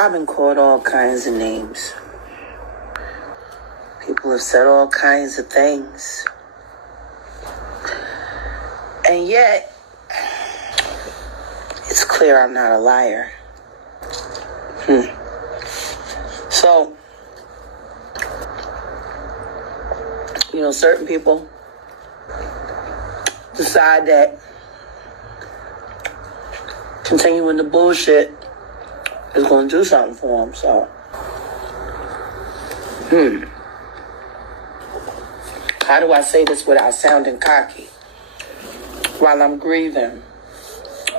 I've been called all kinds of names. People have said all kinds of things. And yet, it's clear I'm not a liar. So, certain people decide that continuing the bullshit is going to do something for them. So, how do I say this without sounding cocky? While I'm grieving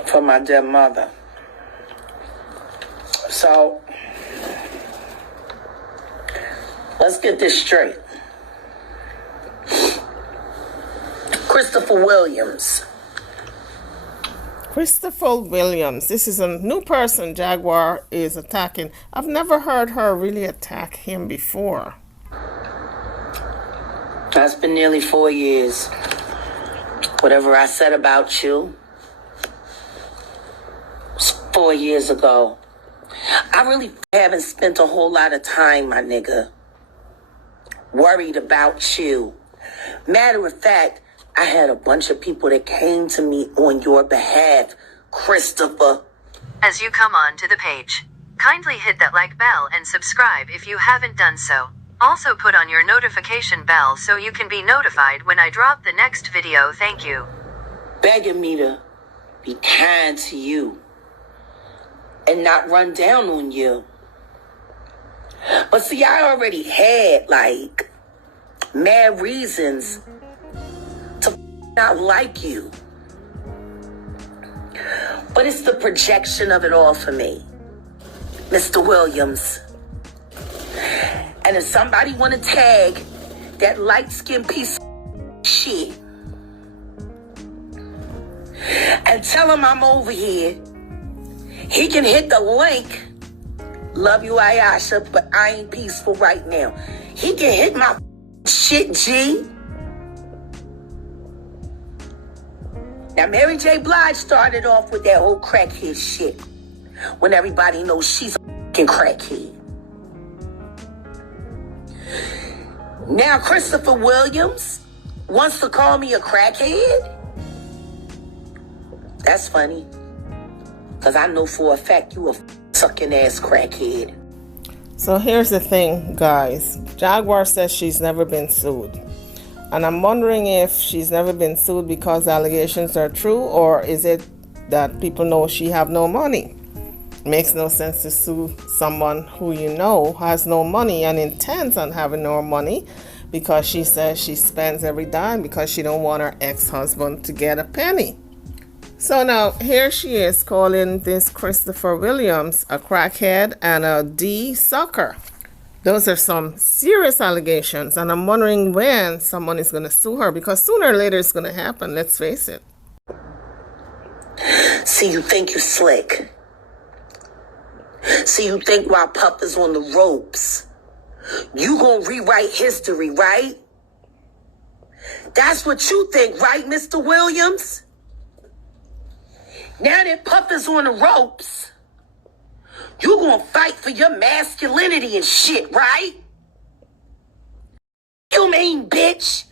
for my dead mother. So, let's get this straight. Christopher Williams. Christopher Williams. This is a new person Jaguar is attacking. I've never heard her really attack him before. It's been nearly 4 years. Whatever I said about you was 4 years ago. I really haven't spent a whole lot of time, my nigga, worried about you. Matter of fact, I had a bunch of people that came to me on your behalf, Christopher. As you come on to the page, kindly hit that like bell and subscribe if you haven't done so. Also put on your notification bell so you can be notified when I drop the next video. Thank you. Begging me to be kind to you and not run down on you. But see, I already had mad reasons to not like you. But it's the projection of it all for me, Mr. Williams. And if somebody want to tag that light-skinned piece of shit and tell him I'm over here, he can hit the link. Love you, Ayasha, but I ain't peaceful right now. He can hit my shit, G. Now, Mary J. Blige started off with that whole crackhead shit when everybody knows she's a fucking crackhead. Now Christopher Williams wants to call me a crackhead? That's funny. Because I know for a fact you a sucking ass crackhead. So here's the thing, guys. Jaguar says she's never been sued. And I'm wondering if she's never been sued because allegations are true, or is it that people know she have no money? Makes no sense to sue someone who you know has no money and intends on having no money because she says she spends every dime because she don't want her ex-husband to get a penny. So now here she is calling this Christopher Williams a crackhead and a D sucker. Those are some serious allegations, and I'm wondering when someone is going to sue her, because sooner or later it's going to happen, let's face it. See, you think you slick. See, you think while Puff is on the ropes, you gonna rewrite history, right? That's what you think, right, Mr. Williams? Now that Puff is on the ropes, you gonna fight for your masculinity and shit, right? You mean, bitch?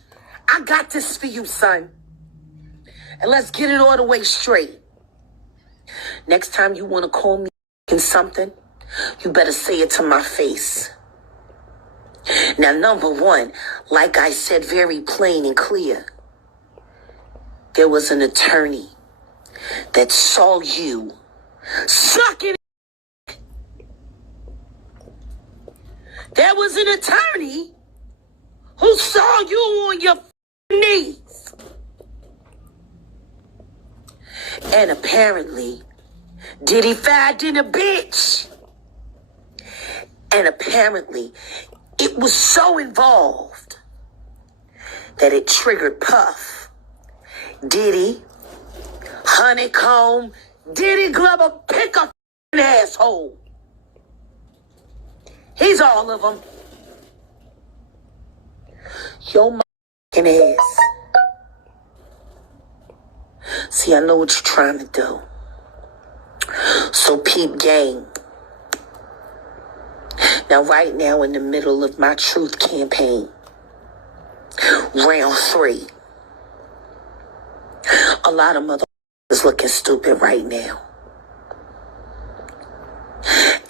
I got this for you, son. And let's get it all the way straight. Next time you wanna call me something, you better say it to my face. Now, number one, like I said very plain and clear, there was an attorney that saw you sucking. There was an attorney who saw you on your knees. And apparently, Diddy fired in a bitch. And apparently, it was so involved that it triggered Puff, Diddy, Honeycomb, Diddy Glover, pick a asshole. He's all of them. Your ass. See, I know what you're trying to do. So peep game. Now, right now, in the middle of my truth campaign, round 3, a lot of motherfuckers looking stupid right now.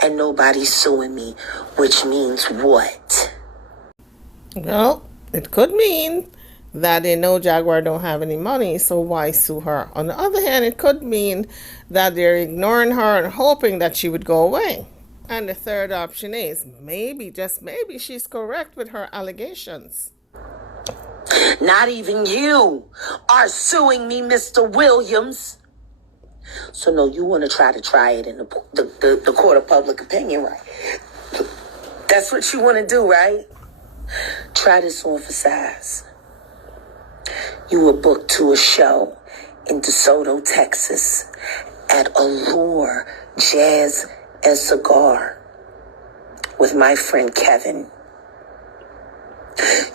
And nobody's suing me, which means what? Well, it could mean that they know Jaguar don't have any money, so why sue her? On the other hand, it could mean that they're ignoring her and hoping that she would go away. And the third option is maybe, just maybe, she's correct with her allegations. Not even you are suing me, Mr. Williams. So no, you want to try it in the court of public opinion, right? That's what you want to do, right? Try this on for size. You were booked to a show in DeSoto, Texas at Allure Jazz and Cigar with my friend Kevin.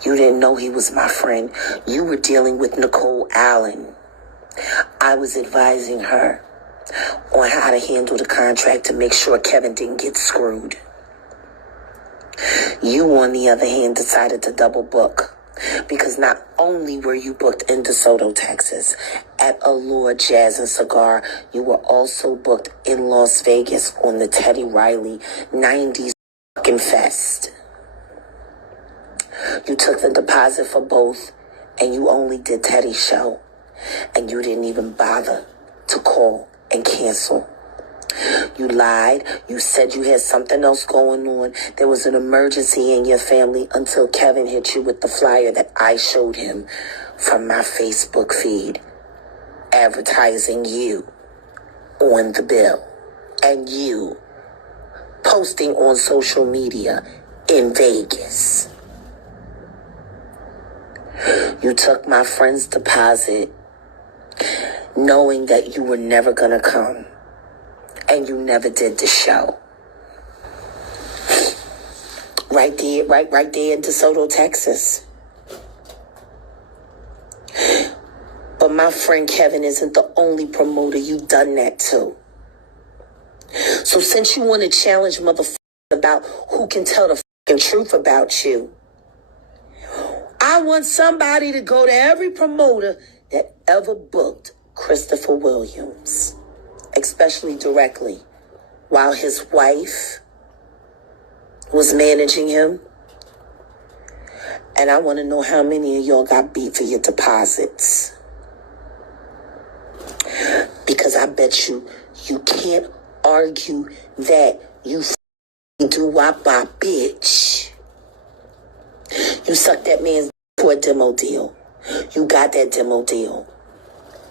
You didn't know he was my friend. You were dealing with Nicole Allen. I was advising her on how to handle the contract to make sure Kevin didn't get screwed. You, on the other hand, decided to double book because not only were you booked in DeSoto, Texas at Allure Jazz and Cigar, you were also booked in Las Vegas on the Teddy Riley 90s fucking fest. You took the deposit for both and you only did Teddy's show and you didn't even bother to call and cancel. You lied. You said you had something else going on. There was an emergency in your family until Kevin hit you with the flyer that I showed him from my Facebook feed, advertising you on the bill and you posting on social media in Vegas. You took my friend's deposit knowing that you were never going to come. And you never did the show. Right there in DeSoto, Texas. But my friend Kevin isn't the only promoter you've done that to. So since you want to challenge motherfuckers about who can tell the fucking truth about you, I want somebody to go to every promoter that ever booked Christopher Williams, especially directly, while his wife was managing him. And I want to know how many of y'all got beat for your deposits. Because I bet you can't argue that you do-wop bitch. You sucked that man's for a demo deal. You got that demo deal.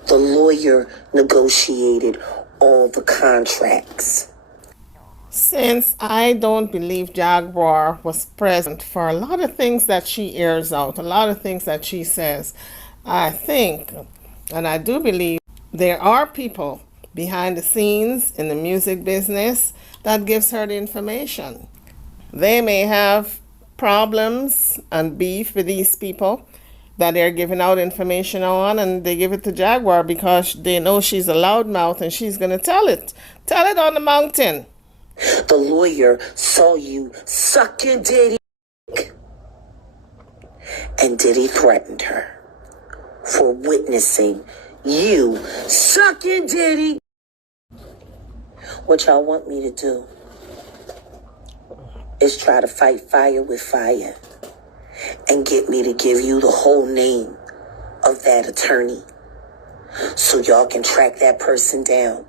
The lawyer negotiated all the contracts. Since I don't believe Jaguar was present for a lot of things that she airs out, a lot of things that she says, I think, and I do believe, there are people behind the scenes in the music business that gives her the information. They may have problems and beef with these people that they're giving out information on, and they give it to Jaguar because they know she's a loudmouth and she's going to tell it. Tell it on the mountain. The lawyer saw you sucking Diddy, and Diddy threatened her for witnessing you sucking Diddy. What y'all want me to do is try to fight fire with fire and get me to give you the whole name of that attorney so y'all can track that person down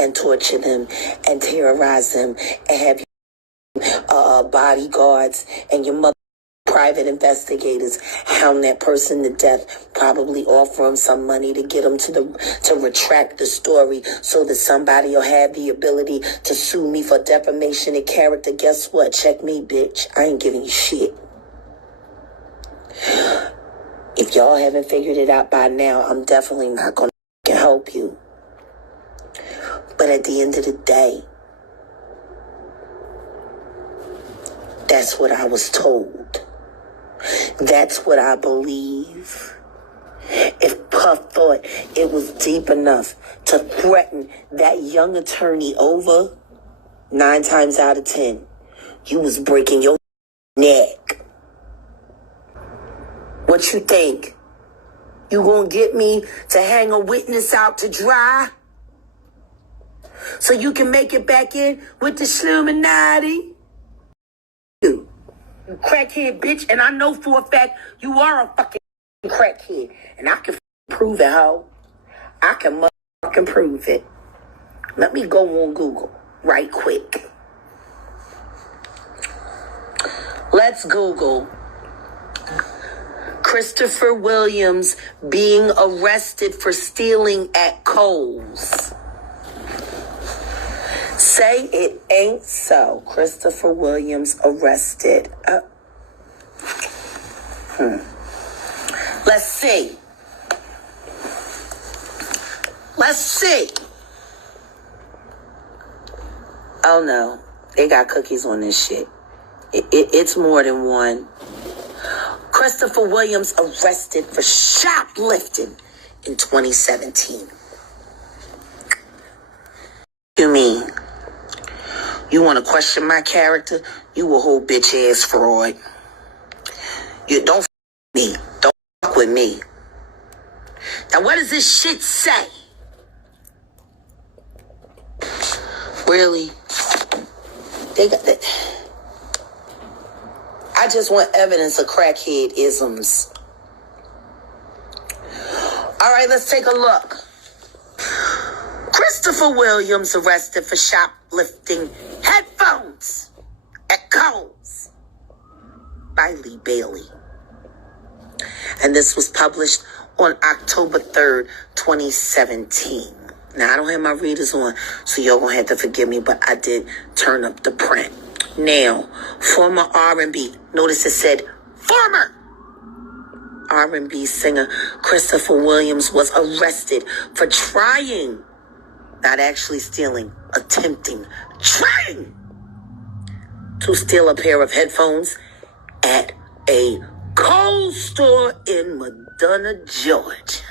and torture them and terrorize them and have your bodyguards and your mother private investigators hound that person to death, probably offer him some money to get him to retract the story so that somebody will have the ability to sue me for defamation of character. Guess what? Check me, bitch. I ain't giving you shit. If y'all haven't figured it out by now, I'm definitely not going to help you. But at the end of the day, that's what I was told. That's what I believe. If Puff thought it was deep enough to threaten that young attorney over, 9 times out of 10, you was breaking your neck. What you think? You gonna get me to hang a witness out to dry? So you can make it back in with the Illuminati? You crackhead bitch, and I know for a fact you are a fucking crackhead. And I can prove it, ho. I can motherfucking prove it. Let me go on Google right quick. Let's Google Christopher Williams being arrested for stealing at Kohl's. Say it ain't so. Christopher Williams arrested. Let's see. Let's see. Oh no, they got cookies on this shit. It's more than one. Christopher Williams arrested for shoplifting in 2017. You mean? You want to question my character? You a whole bitch ass fraud. You don't me. Don't fuck with me. Now what does this shit say? Really? They got that. I just want evidence of crackhead isms. All right, let's take a look. Christopher Williams arrested for shoplifting headphones at Kohl's by Lee Bailey. And this was published on October 3rd, 2017. Now, I don't have my readers on, so y'all gonna have to forgive me, but I did turn up the print. Now, former R&B, notice it said former R&B singer Christopher Williams was arrested for trying, not actually stealing, trying to steal a pair of headphones at a Kohl's store in Madonna, Georgia.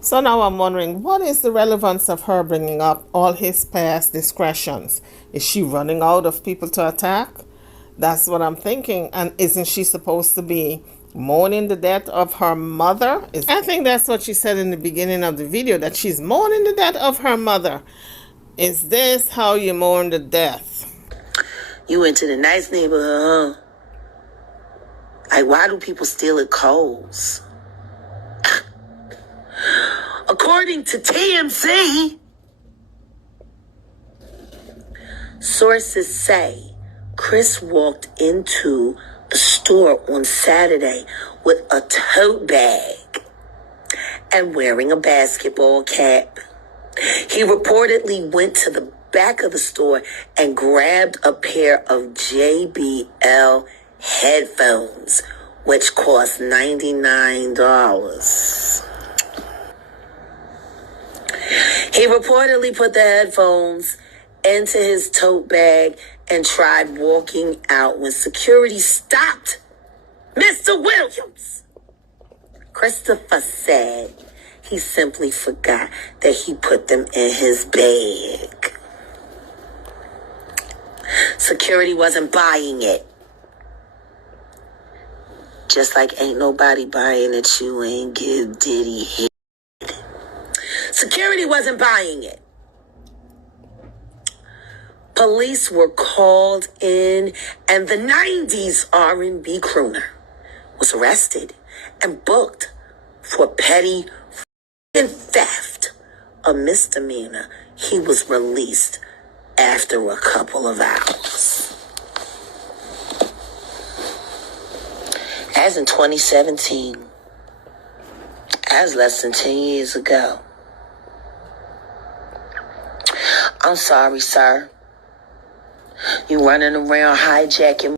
So now I'm wondering, what is the relevance of her bringing up all his past discretions? Is she running out of people to attack? That's what I'm thinking. And isn't she supposed to be mourning the death of her mother? I think that's what she said in the beginning of the video, that she's mourning the death of her mother. Is this how you mourn the death? You went to the nice neighborhood, huh? Like, why do people steal at Kohl's? According to TMZ, sources say Chris walked into the store on Saturday with a tote bag and wearing a basketball cap. He reportedly went to the back of the store and grabbed a pair of JBL headphones, which cost $99. He reportedly put the headphones into his tote bag and tried walking out when security stopped Mr. Williams. Christopher said he simply forgot that he put them in his bag. Security wasn't buying it. Just like ain't nobody buying that you ain't give Diddy head. Security wasn't buying it. Police were called in, and the 90s R&B crooner was arrested and booked for petty theft, a misdemeanor. He was released after a couple of hours. As in 2017, as less than 10 years ago. I'm sorry, sir. You running around hijacking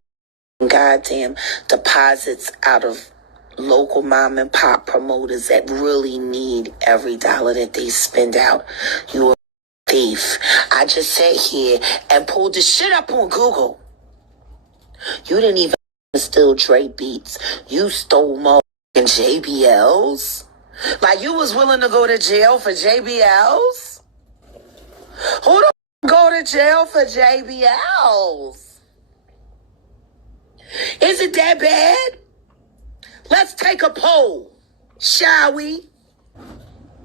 goddamn deposits out of local mom and pop promoters that really need every dollar that they spend out. You a thief. I just sat here and pulled the shit up on Google. You didn't even steal Dre beats. You stole motherfucking JBLs. Like you was willing to go to jail for JBLs? Who the go to jail for JBLs? Is it that bad? Let's take a poll, shall we?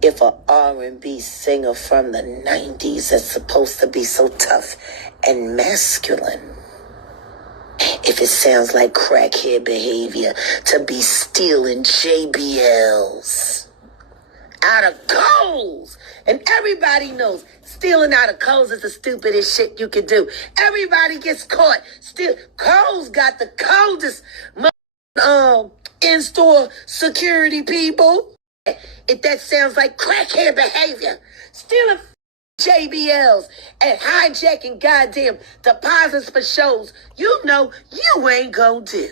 If a R&B singer from the 90s is supposed to be so tough and masculine, if it sounds like crackhead behavior to be stealing JBLs out of Kohl's, and everybody knows stealing out of Kohl's is the stupidest shit you can do. Everybody gets caught. Still, Kohl's got the coldest in-store security people. If that sounds like crackhead behavior, stealing JBLs and hijacking goddamn deposits for shows, you know you ain't gonna do.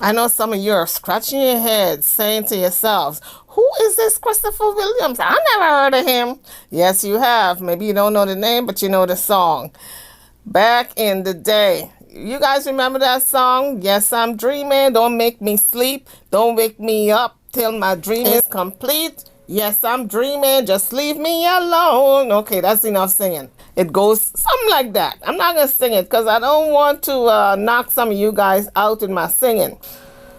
I know some of you are scratching your heads saying to yourselves, who is this Christopher Williams? I never heard of him. Yes, you have. Maybe you don't know the name, but you know the song. Back in the day. You guys remember that song? Yes, I'm dreaming. Don't make me sleep. Don't wake me up till my dream is complete. Yes, I'm dreaming. Just leave me alone. Okay, that's enough singing. It goes something like that. I'm not going to sing it because I don't want to knock some of you guys out in my singing.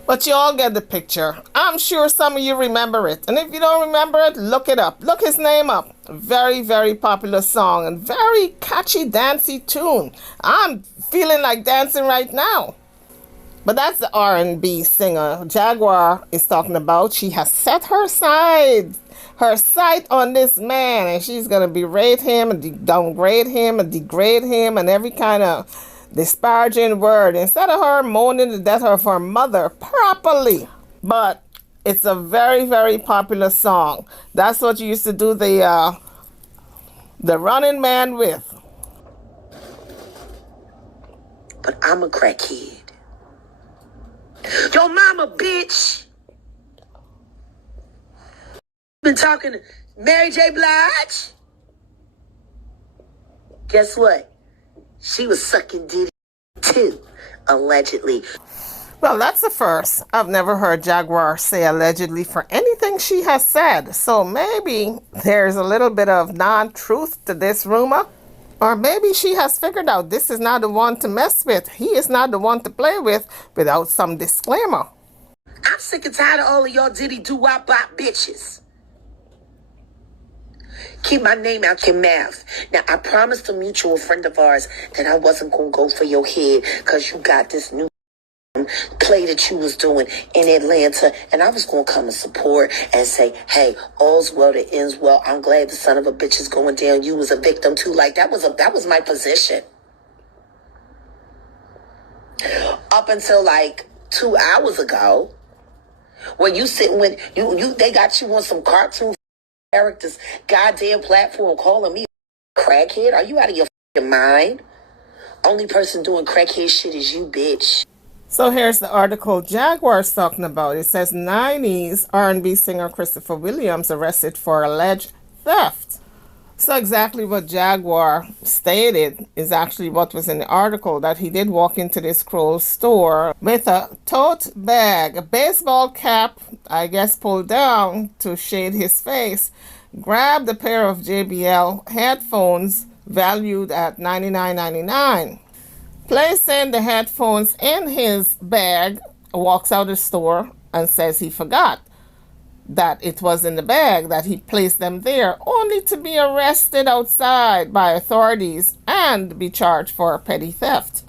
But you all get the picture. I'm sure some of you remember it. And if you don't remember it, look it up. Look his name up. Very, very popular song and very catchy, dancey tune. I'm feeling like dancing right now. But that's the R&B singer Jaguar is talking about. She has set her sight on this man, and she's going to berate him and downgrade him and degrade him and every kind of disparaging word instead of her mourning the death of her mother properly. But it's a very, very popular song. That's what you used to do the Running Man with. But I'm a crackhead. Yo mama, bitch. Been talking to Mary J. Blige. Guess what? She was sucking Diddy too, allegedly. Well, that's the first. I've never heard Jaguar say allegedly for anything she has said. So maybe there's a little bit of non-truth to this rumor. Or maybe she has figured out this is not the one to mess with. He is not the one to play with without some disclaimer. I'm sick and tired of all of y'all Diddy do-wop bop bitches. Keep my name out your mouth. Now, I promised a mutual friend of ours that I wasn't going to go for your head because you got this new play that you was doing in Atlanta, and I was going to come and support and say, hey, all's well that ends well. I'm glad the son of a bitch is going down. You was a victim too. Like, that was my position. Up until like 2 hours ago, when you sitting with, they got you on some cartoon characters, goddamn platform calling me crackhead. Are you out of your mind? Only person doing crackhead shit is you, bitch. So here's the article Jaguar's talking about. It says 90s R&B singer Christopher Williams arrested for alleged theft. So exactly what Jaguar stated is actually what was in the article, that he did walk into this Kroll store with a tote bag, a baseball cap, I guess pulled down to shade his face, grabbed a pair of JBL headphones valued at $99.99. Placing the headphones in his bag, walks out of the store and says he forgot that it was in the bag, that he placed them there, only to be arrested outside by authorities and be charged for petty theft.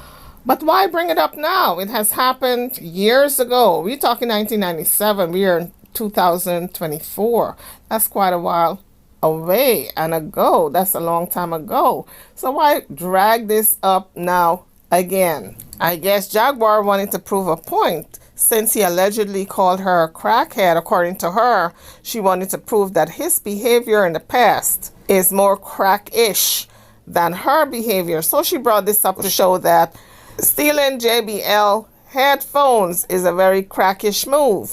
But why bring it up now? It has happened years ago. We're talking 1997. We are in 2024. That's quite a while away and ago. That's a long time ago. So why drag this up now again? I guess Jaguar wanted to prove a point. Since he allegedly called her a crackhead, according to her, she wanted to prove that his behavior in the past is more crack-ish than her behavior. So she brought this up to show that stealing JBL headphones is a very crackish move.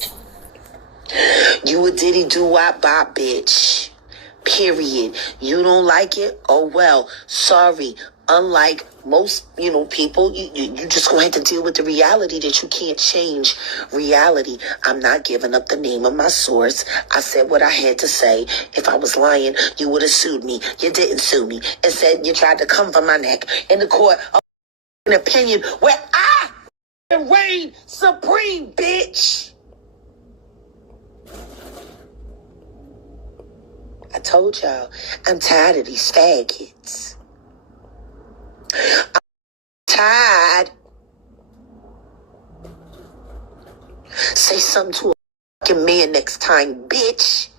You a Diddy do-wop bop bitch. Period. You don't like it? Oh well, sorry. Unlike most, people, you just gonna have to deal with the reality that you can't change reality. I'm not giving up the name of my source. I said what I had to say. If I was lying, you would have sued me. You didn't sue me. And said you tried to come for my neck in the court of an opinion where I and reign supreme, bitch. I told y'all, I'm tired of these faggots. I'm tired. Say something to a fucking man next time, bitch.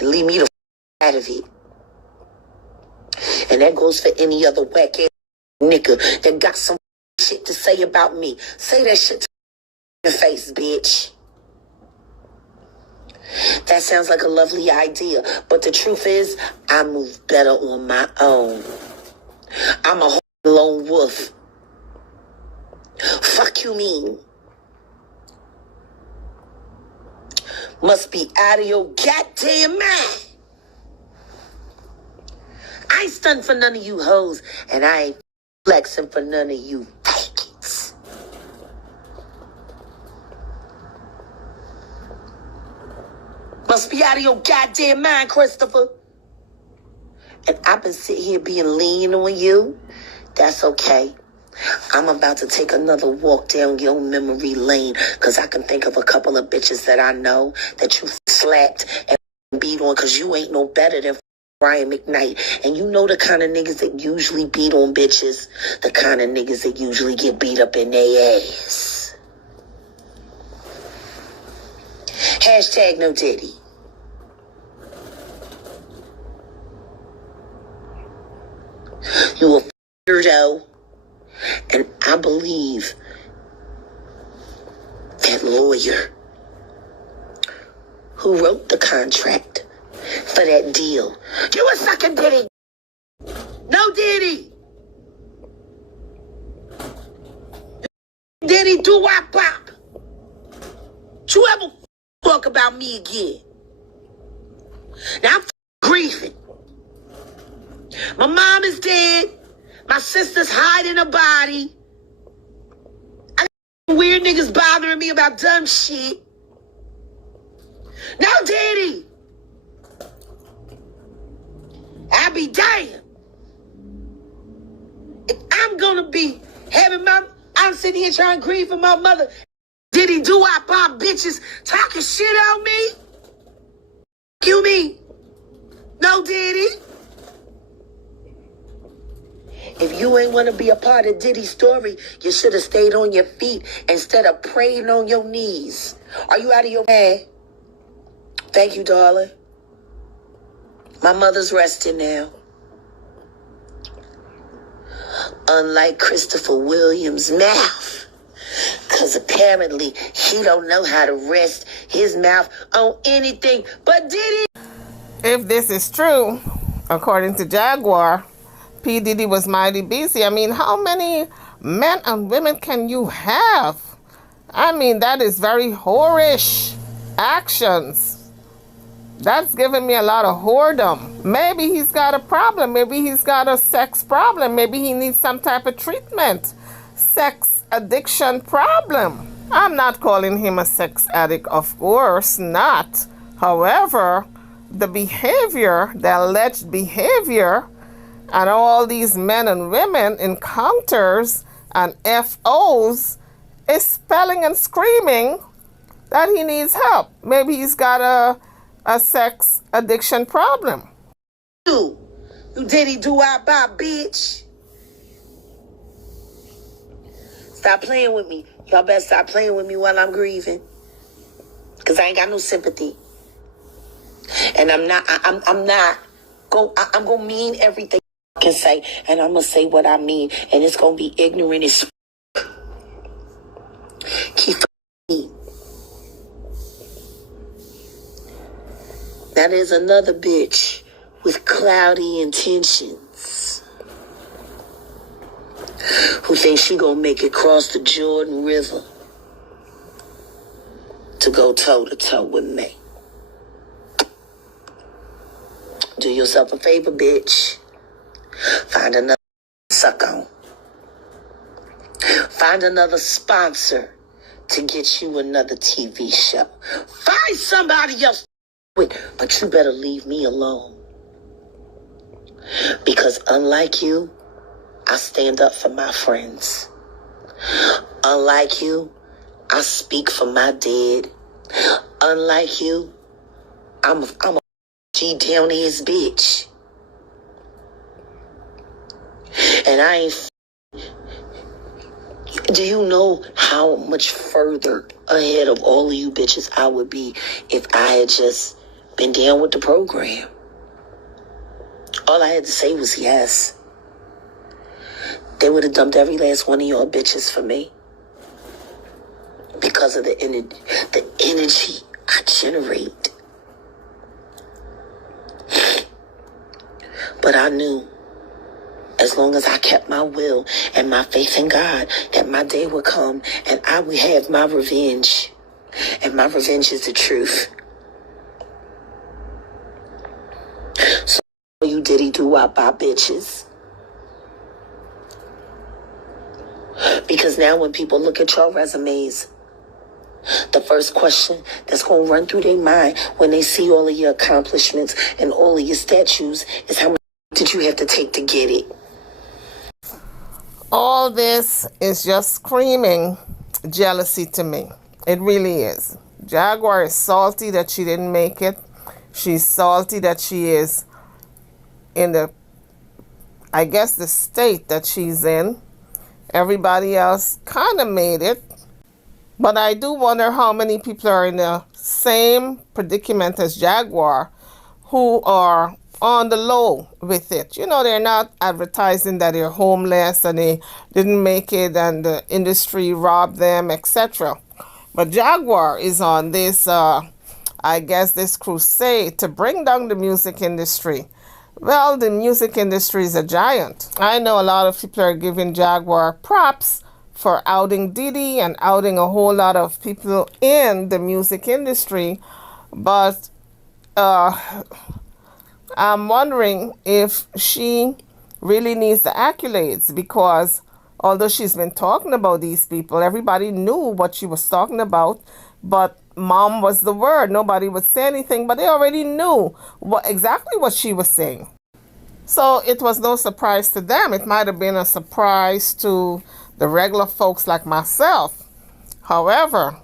And leave me the out of it. And that goes for any other whack ass nigga that got some shit to say about me. Say that shit to your face, bitch. That sounds like a lovely idea, but the truth is, I move better on my own. I'm a lone wolf. Fuck you mean? Must be out of your goddamn mind. I ain't stunning for none of you hoes, and I ain't flexing for none of you faggots. Must be out of your goddamn mind, Christopher. And I've been sitting here being lean on you. That's okay. I'm about to take another walk down your memory lane, because I can think of a couple of bitches that I know that you slapped and beat on, because you ain't no better than Brian McKnight. And you know the kind of niggas that usually beat on bitches, the kind of niggas that usually get beat up in their ass. Hashtag no Diddy. You a weirdo. And I believe that lawyer who wrote the contract for that deal. You a sucking Diddy. No Diddy. Diddy do-wop pop. You ever talk about me again? Now I'm grieving. My mom is dead. My sister's hiding her body. I got weird niggas bothering me about dumb shit. No Diddy. I'll be damned. If I'm gonna be having I'm sitting here trying to grieve for my mother. Diddy do-wop pop bitches talking shit on me? You mean? No Diddy. If you ain't want to be a part of Diddy's story, you should have stayed on your feet instead of praying on your knees. Are you out of your mind? Thank you, darling. My mother's resting now. Unlike Christopher Williams' mouth. Because apparently he don't know how to rest his mouth on anything but Diddy. If this is true, according to Jaguar, P. Diddy was mighty busy. I mean, how many men and women can you have? I mean, that is very whorish actions. That's giving me a lot of whoredom. Maybe he's got a problem. Maybe he's got a sex problem. Maybe he needs some type of treatment. Sex addiction problem. I'm not calling him a sex addict, of course not. However, the behavior, the alleged behavior, and all these men and women encounters and FOs is spelling and screaming that he needs help. Maybe he's got a sex addiction problem. You Diddy do-wop pop, bitch. Stop playing with me. Y'all better stop playing with me while I'm grieving. Because I ain't got no sympathy. And I'm going to mean everything I can say. And I'm going to say what I mean. And it's going to be ignorant as keep me. Now there's another bitch with cloudy intentions who thinks she gonna make it across the Jordan River to go toe-to-toe with me. Do yourself a favor, bitch. Find another suck on. Find another sponsor to get you another TV show. Find somebody else with, but you better leave me alone. Because unlike you, I stand up for my friends. Unlike you, I speak for my dead. Unlike you, I'm a G down his bitch. And I ain't. Do you know how much further ahead of all of you bitches I would be if I had just been down with the program? All I had to say was yes. They would have dumped every last one of y'all bitches for me. Because of the energy I generate. But I knew, as long as I kept my will and my faith in God, that my day would come and I would have my revenge. And my revenge is the truth. So you Diddy do-wop bitches. Because now when people look at your resumes, the first question that's going to run through their mind when they see all of your accomplishments and all of your statues is how much did you have to take to get it? All this is just screaming jealousy to me. It really is. Jaguar is salty that she didn't make it. She's salty that she is in the state that she's in. Everybody else kind of made it. But I do wonder how many people are in the same predicament as Jaguar who are on the low with it. You know, they're not advertising that they're homeless and they didn't make it and the industry robbed them, etc. But Jaguar is on this, this crusade to bring down the music industry. Well, the music industry is a giant. I know a lot of people are giving Jaguar props for outing Diddy and outing a whole lot of people in the music industry. But I'm wondering if she really needs the accolades, because although she's been talking about these people, everybody knew what she was talking about, but mom was the word. Nobody would say anything, but they already knew exactly what she was saying. So it was no surprise to them. It might have been a surprise to the regular folks like myself. However,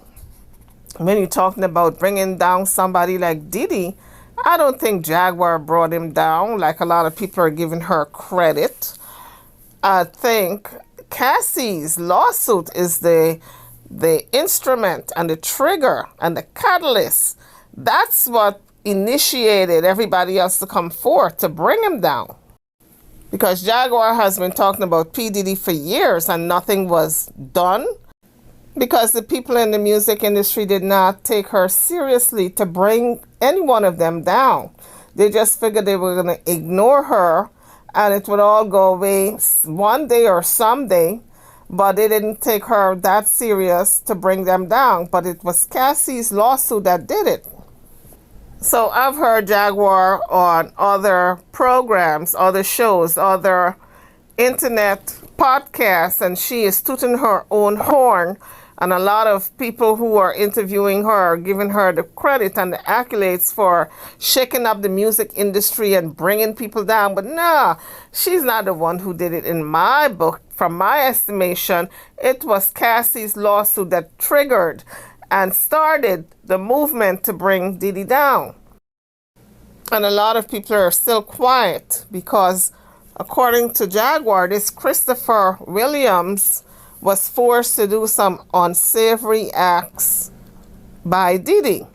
when you're talking about bringing down somebody like Diddy, I don't think Jaguar brought him down like a lot of people are giving her credit. I think Cassie's lawsuit is the instrument and the trigger and the catalyst. That's what initiated everybody else to come forth to bring him down. Because Jaguar has been talking about P. Diddy for years and nothing was done. Because the people in the music industry did not take her seriously to bring any one of them down. They just figured they were going to ignore her and it would all go away one day or someday. But they didn't take her that serious to bring them down. But it was Cassie's lawsuit that did it. So I've heard Jaguar on other programs, other shows, other internet podcasts, and she is tooting her own horn. And a lot of people who are interviewing her are giving her the credit and the accolades for shaking up the music industry and bringing people down. But nah, she's not the one who did it in my book. From my estimation, it was Cassie's lawsuit that triggered and started the movement to bring Diddy down. And a lot of people are still quiet because, according to Jaguar, this Christopher Williams was forced to do some unsavory acts by Diddy.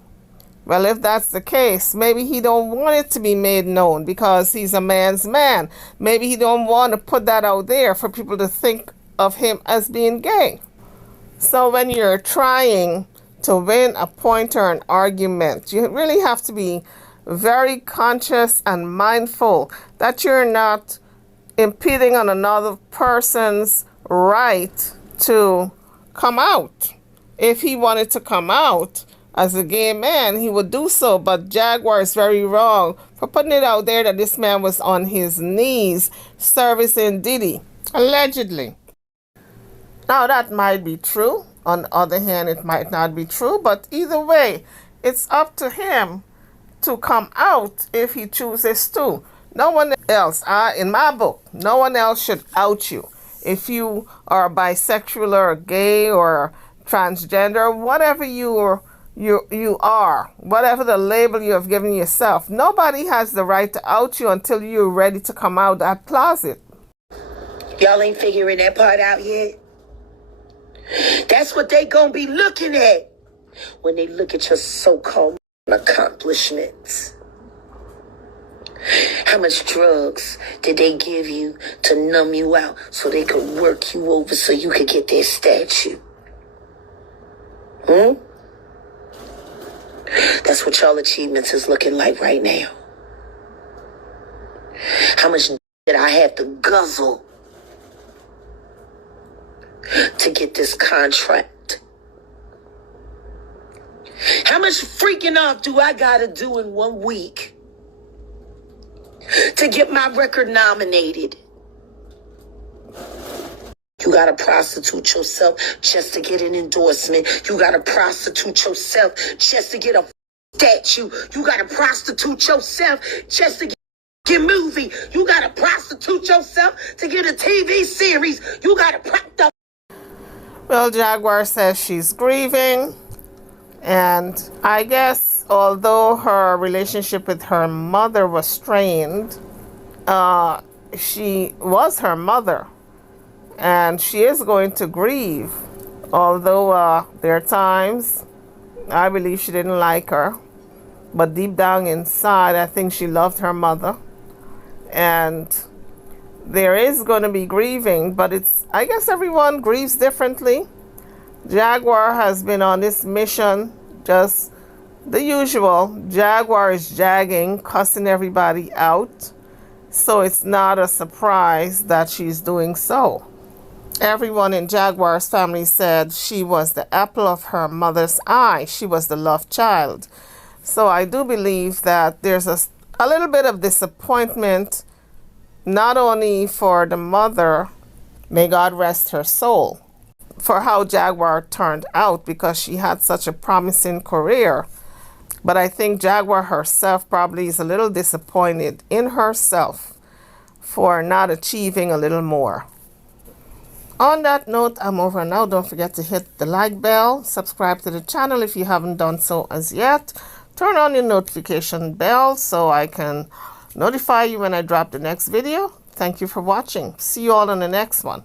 Well, if that's the case, maybe he don't want it to be made known because he's a man's man. Maybe he don't want to put that out there for people to think of him as being gay. So when you're trying to win a point or an argument, you really have to be very conscious and mindful that you're not impeding on another person's right to come out. If he wanted to come out as a gay man, he would do so. But Jaguar is very wrong for putting it out there that this man was on his knees servicing Diddy, allegedly. Now, that might be true. On the other hand, it might not be true. But either way, it's up to him to come out if he chooses to. No one else, in my book, no one else should out you. if you are bisexual or gay or transgender, whatever you are, whatever the label you have given yourself, nobody has the right to out you until you're ready to come out that closet. Y'all ain't figuring that part out yet? That's what they gonna be looking at when they look at your so-called accomplishments. How much drugs did they give you to numb you out so they could work you over so you could get their statue? That's what y'all achievements is looking like right now. How much did I have to guzzle to get this contract? How much freaking off do I gotta do in 1 week to get my record nominated? You gotta prostitute yourself just to get an endorsement. You gotta prostitute yourself just to get a statue. You gotta prostitute yourself just to get a movie. You gotta prostitute yourself to get a TV series. You gotta Well, Jaguar says she's grieving, and I guess although her relationship with her mother was strained, she was her mother, and she is going to grieve. Although there are times I believe she didn't like her, but deep down inside I think she loved her mother, and there is going to be grieving, but I guess everyone grieves differently. Jaguar has been on this mission, just the usual. Jaguar is jagging, cussing everybody out, so it's not a surprise that she's doing so. Everyone in Jaguar's family said she was the apple of her mother's eye. She was the loved child. So I do believe that there's a little bit of disappointment, not only for the mother, may God rest her soul, for how Jaguar turned out, because she had such a promising career. But I think Jaguar herself probably is a little disappointed in herself for not achieving a little more. On that note, I'm over now. Don't forget to hit the like bell, subscribe to the channel if you haven't done so as yet. Turn on your notification bell so I can notify you when I drop the next video. Thank you for watching. See you all in the next one.